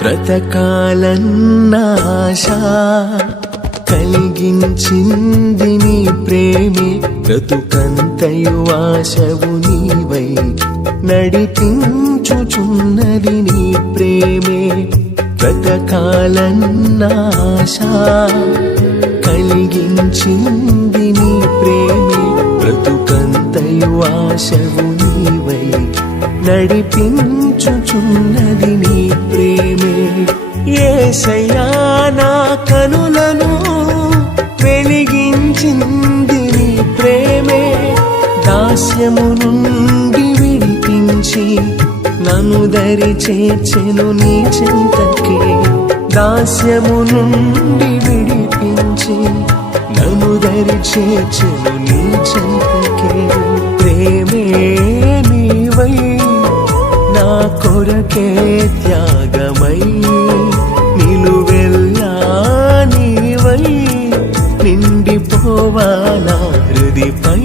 బ్రతకాలన్న ఆశ కలిగించింది నీ ప్రేమే, బ్రతుకంతయు ఆశవు నీవై నడిపించుచున్నది నీ ప్రేమే. బ్రతకాలన్న ఆశ కలిగించింది నీ ప్రేమే, బ్రతుకంతయు ఆశవు నీవై నడిపించుచున్నది నీ ప్రేమే. యేసయ్యా నా కనులను వెలిగించింది నీ ప్రేమే, దాస్యము నుండి విడిపించి నన్ను దరి చేర్చెను నీ చెంతకే. దాస్యము నుండి విడిపించి నన్ను దరి చేర్చెను నీ చెంతకే. ప్రేమే నీవై నా కొరకే త్యాగమై, నిలువెల్లా నీవై నిండిపోవాలా హృదిపై.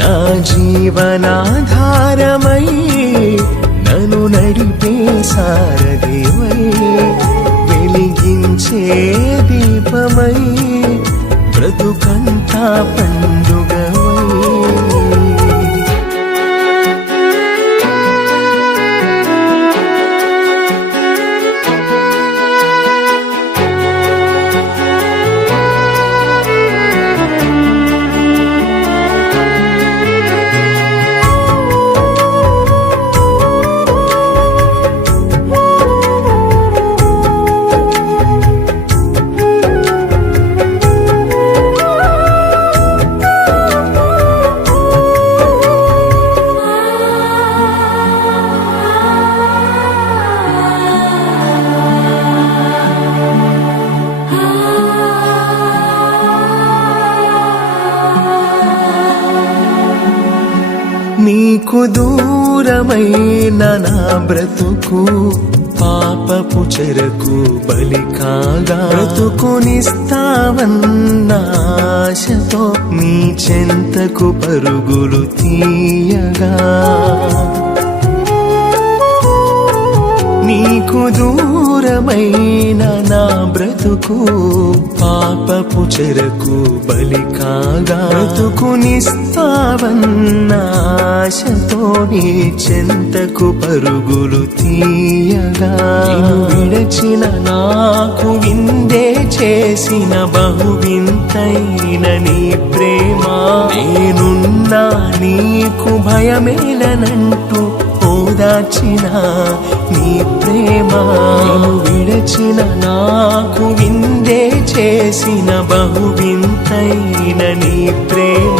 నా జీవనాధారమై నన్ను నడిపే సారథివై, వెలిగించే దీపమై బ్రతుకంతా పండుగవై. నీకు దూరమైన నా బ్రతుకు పాపపు చెరకు బలి కాగా, బ్రతుకునిస్తావన్న ఆశతో నీ చెంతకు పరుగులు తీయగా. నీకు దూరమైన నా బ్రతుకు పాపపు చెరకు బలి కాగా, బ్రతుకునిస్తావన్న ఆశతో నీ చెంతకు పరుగులు తీయగా. నిన్ను విడచిన నాకు విందే చేసిన బహు వింతైన నీ ప్రేమ, నేనున్నా నీకు భయమేలనంటూ ఓదార్చిన నీ ప్రేమ. నిన్ను విడచిన నాకు విందే చేసిన బహు వింతైన నీ ప్రేమ,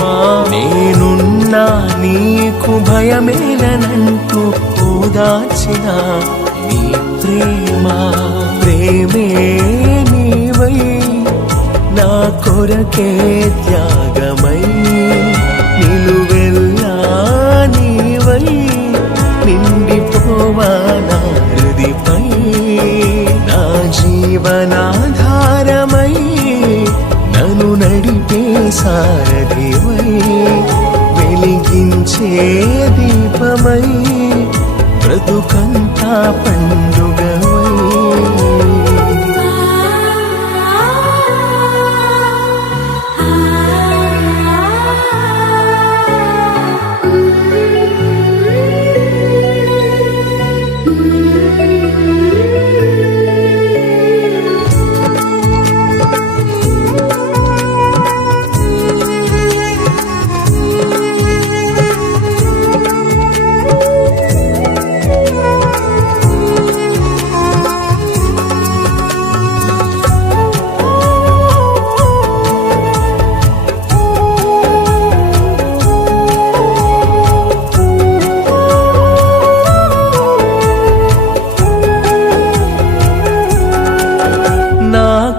నేనున్నా నీకు భయమేలనంటూ ఓదార్చిన నీ ప్రేమ. ప్రేమే నీవై నా కొరకే త్యాగమై, నిలువెల్లా నీవై నిండిపోవాలా హృదిపై. నా జీవనాధారమై నన్ను నడిపే సారథివై, వెలిగించే దీపమై బ్రతుకంతా పండుగవై.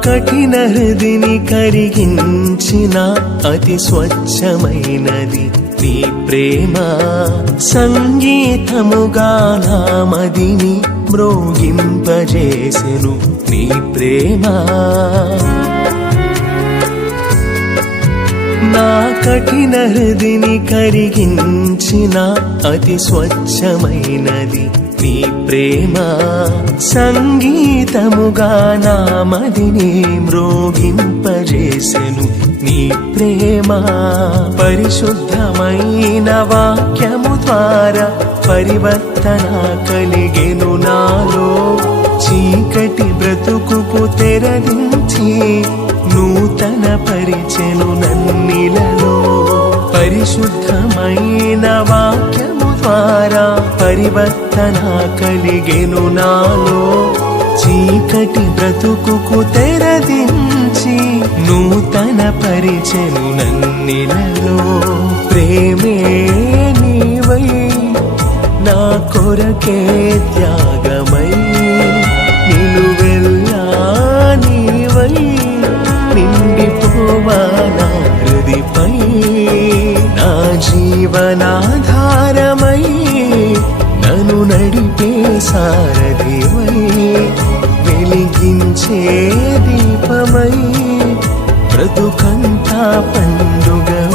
కఠిన హృదిని కరిగించిన అతి స్వచ్ఛమైనది నీ ప్రేమ. సంగీతముగా నా మదిని మ్రోగింపజేసెను నీ ప్రేమ. నా కఠిన హృదిని కరిగించిన అతి స్వచ్ఛమైనది నీ ప్రేమ సంగీతముగా నామదిని మ్రోగింపజేసెను నీ ప్రేమ పరిశుద్ధమైన వాక్యము ద్వారా పరివర్తన కలిగెను నాలో చీకటి బ్రతుకుకు తెరదించి నూతన పరిచెను నన్నిలలో పరిశుద్ధమైన వాక్యము ద్వారా పరివర్తన కలిగెను నాలో చీకటి బ్రతుకుకు తెరదించి నూతన పరిచెను నన్నిలలో ప్రేమే నీవై నా కొరకే త్యాగమై నిలువెల్లా నీవై నిండిపోవా నా హృదిపై నా జీవనాధారమై నన్ను నడిపే సారథివై వెలిగించే దీపమై బ్రతుకంతా పండుగవై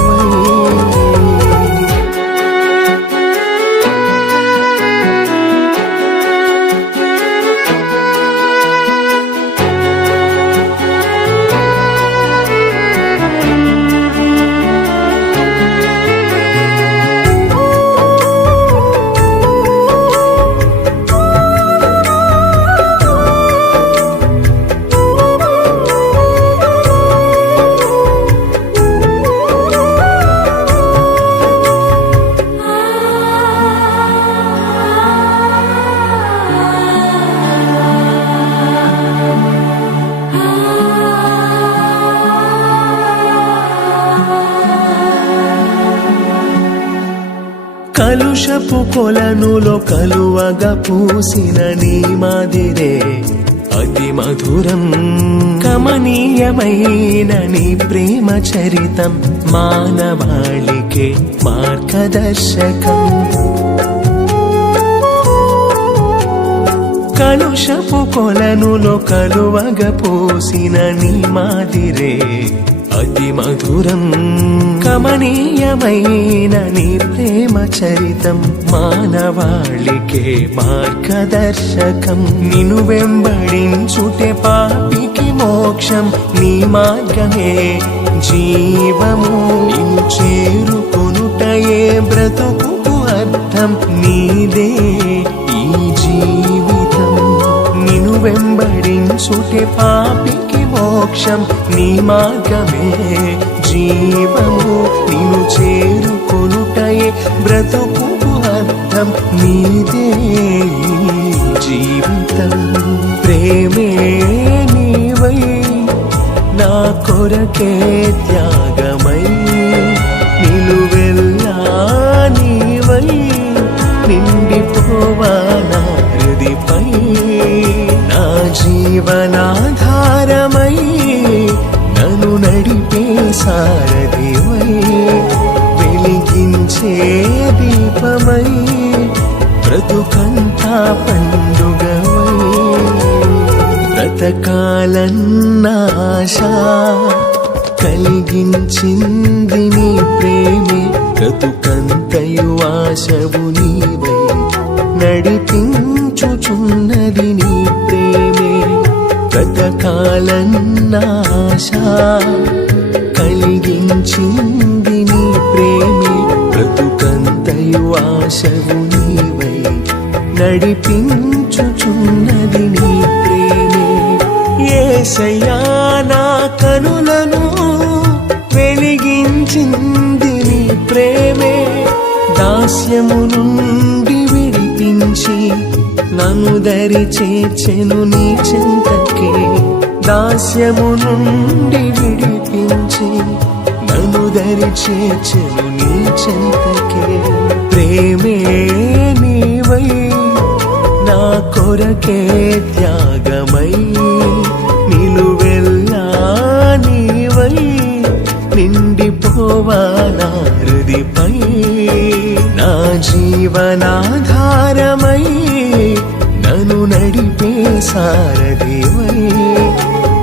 కలుషపు కొలనులో కలువగా పూసిన నీ మాదిరే అతి మధురం కమనీయమైన నీ ప్రేమ చరితం మానవాళికే మార్గదర్శకం కలుషపు కొలనులో కలువగా పూసిన నీ మాదిరే అతి మధురం కమనీయమైన నీ ప్రేమ చరితం మానవాళికే మార్గదర్శకం నిన్ను వెంబడించుటే పాపికి మోక్షం నీ మార్గమే జీవము నిన్ను చేరుకొనుటయే బ్రతుకు అర్థం నీదే ఈ జీవితం నిన్ను వెంబడించుటే పాపికి మోక్షం నీ మార్గమే జీవము నిన్ను చేరుకొనుటయే బ్రతుకు అర్థం నీదే జీవితం ప్రేమే నీవై నా కొరకే త్యాగమై నిలువెల్లా నీవై నిండిపోవా నా హృదిపై నా జీవనాధారమై నన్ను నడిపే సారథివై వెలిగించే దీపమై బ్రతుకంతా పండుగవై బ్రతకాలన్నాశ కలిగించింది నీ ప్రేమే బ్రతుకంతయు ఆశవు నీవై నడిపించుచున్నది నీ ప్రేమే బ్రతకాలన్నాశ కలిగించింది నీ ప్రేమే బ్రతుకంతయు ఆశవు నీవై నడిపించుచున్నది నీ ప్రేమే యేసయ్యా నా కనులను వెలిగించింది నీ ప్రేమే దాస్యము నుండి విడిపించి నన్ను దరి చేర్చెను నీ చెంతకే దాస్యము నుండి విడిపించి నన్ను దరి చేర్చెను నీ చెంతకే ప్రేమే నీవై నా కొరకే త్యాగమై నిలువెల్లా నీవై నిండిపోవా నా హృదిపై నా జీవనాధారమై నన్ను నడిపే సారథివై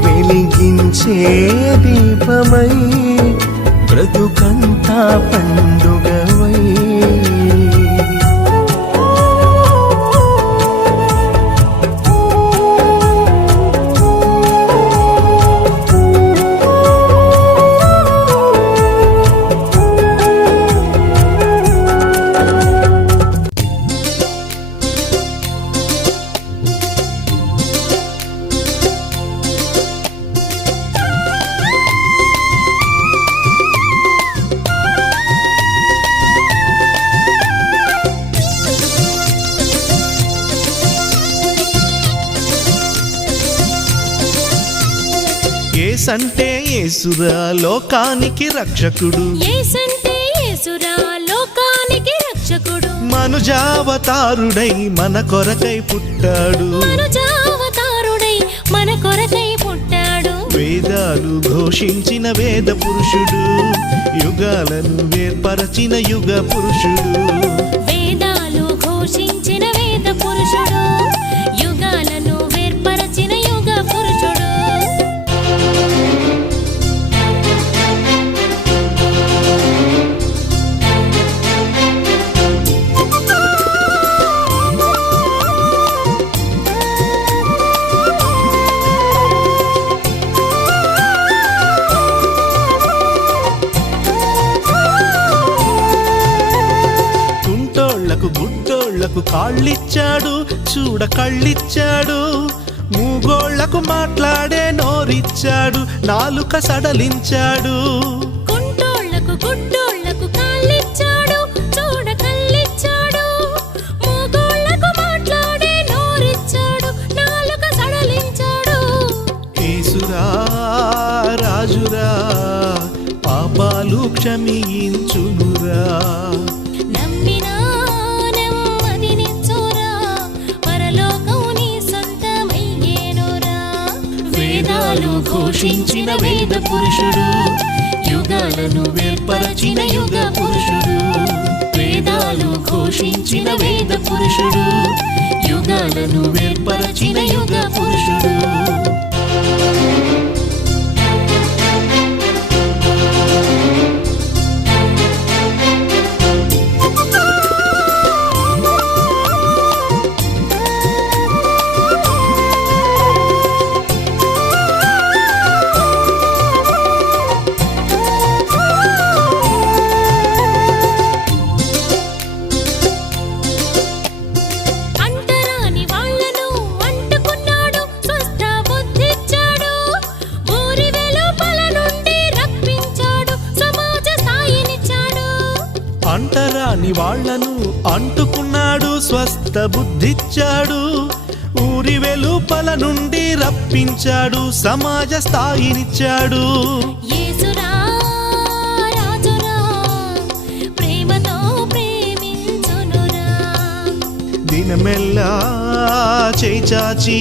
వెలిగించే దీపమై బ్రతుకంతా పండుగవై యేసంటే యేసురా లోకానికి రక్షకుడు, యేసంటే యేసురా లోకానికి రక్షకుడు, మనుజావతారుడై మన కొరకై పుట్టాడు, మనుజావతారుడై మన కొరకై పుట్టాడు. వేదాలు ఘోషించిన వేద పురుషుడు, యుగాలను వేర్పరచిన యుగ పురుషుడు, వేదాలు ఘోషించిన వేద పురుషుడు, యుగాలను వేర్పరచిన యుగ పురుషుడు. కుంటోళ్లకు గుడ్డోళ్లకు కాళ్ళిచ్చాడు, చూడ కళ్ళిచ్చాడు, మూగోళ్లకు మాట్లాడే నోరిచ్చాడు, నాలుక సడలించాడు. కుంటోళ్లకు గుడ్డోళ్లకు కాళ్ళిచ్చాడు, చూడ కళ్ళిచ్చాడు, మూగోళ్లకు మాట్లాడే నోరిచ్చాడు, నాలుక సడలించాడు. యేసురా రాజురా పాపాలు క్షమించునురా, నమ్మినా నెమ్మదినిచ్చురా, పరలోకం నీ సొంతమయ్యేనురా. వేదాలు ఘోషించిన వేద పురుషుడు, యుగాలను వేర్పరచిన యుగ పురుషుడు, వేదాలు ఘోషించిన వేద పురుషుడు, యుగాలను వేర్పరచిన యుగ పురుషుడు. అంటరాని వాళ్ళను అంటుకున్నాడు, స్వస్థ బుద్ధిచ్చాడు, ఊరి వెలుపల నుండి రప్పించాడు, సమాజ స్థాయినిచ్చాడు. అంటరాని వాళ్లను అంటుకున్నాడు, స్వస్థ బుద్ధిచ్చాడు, ఊరి వెలుపల నుండి రప్పించాడు, సమాజ స్థాయినిచ్చాడు. యేసురా రాజురా ప్రేమతో ప్రేమించునురా, దినమెల్లా చేయి చాచి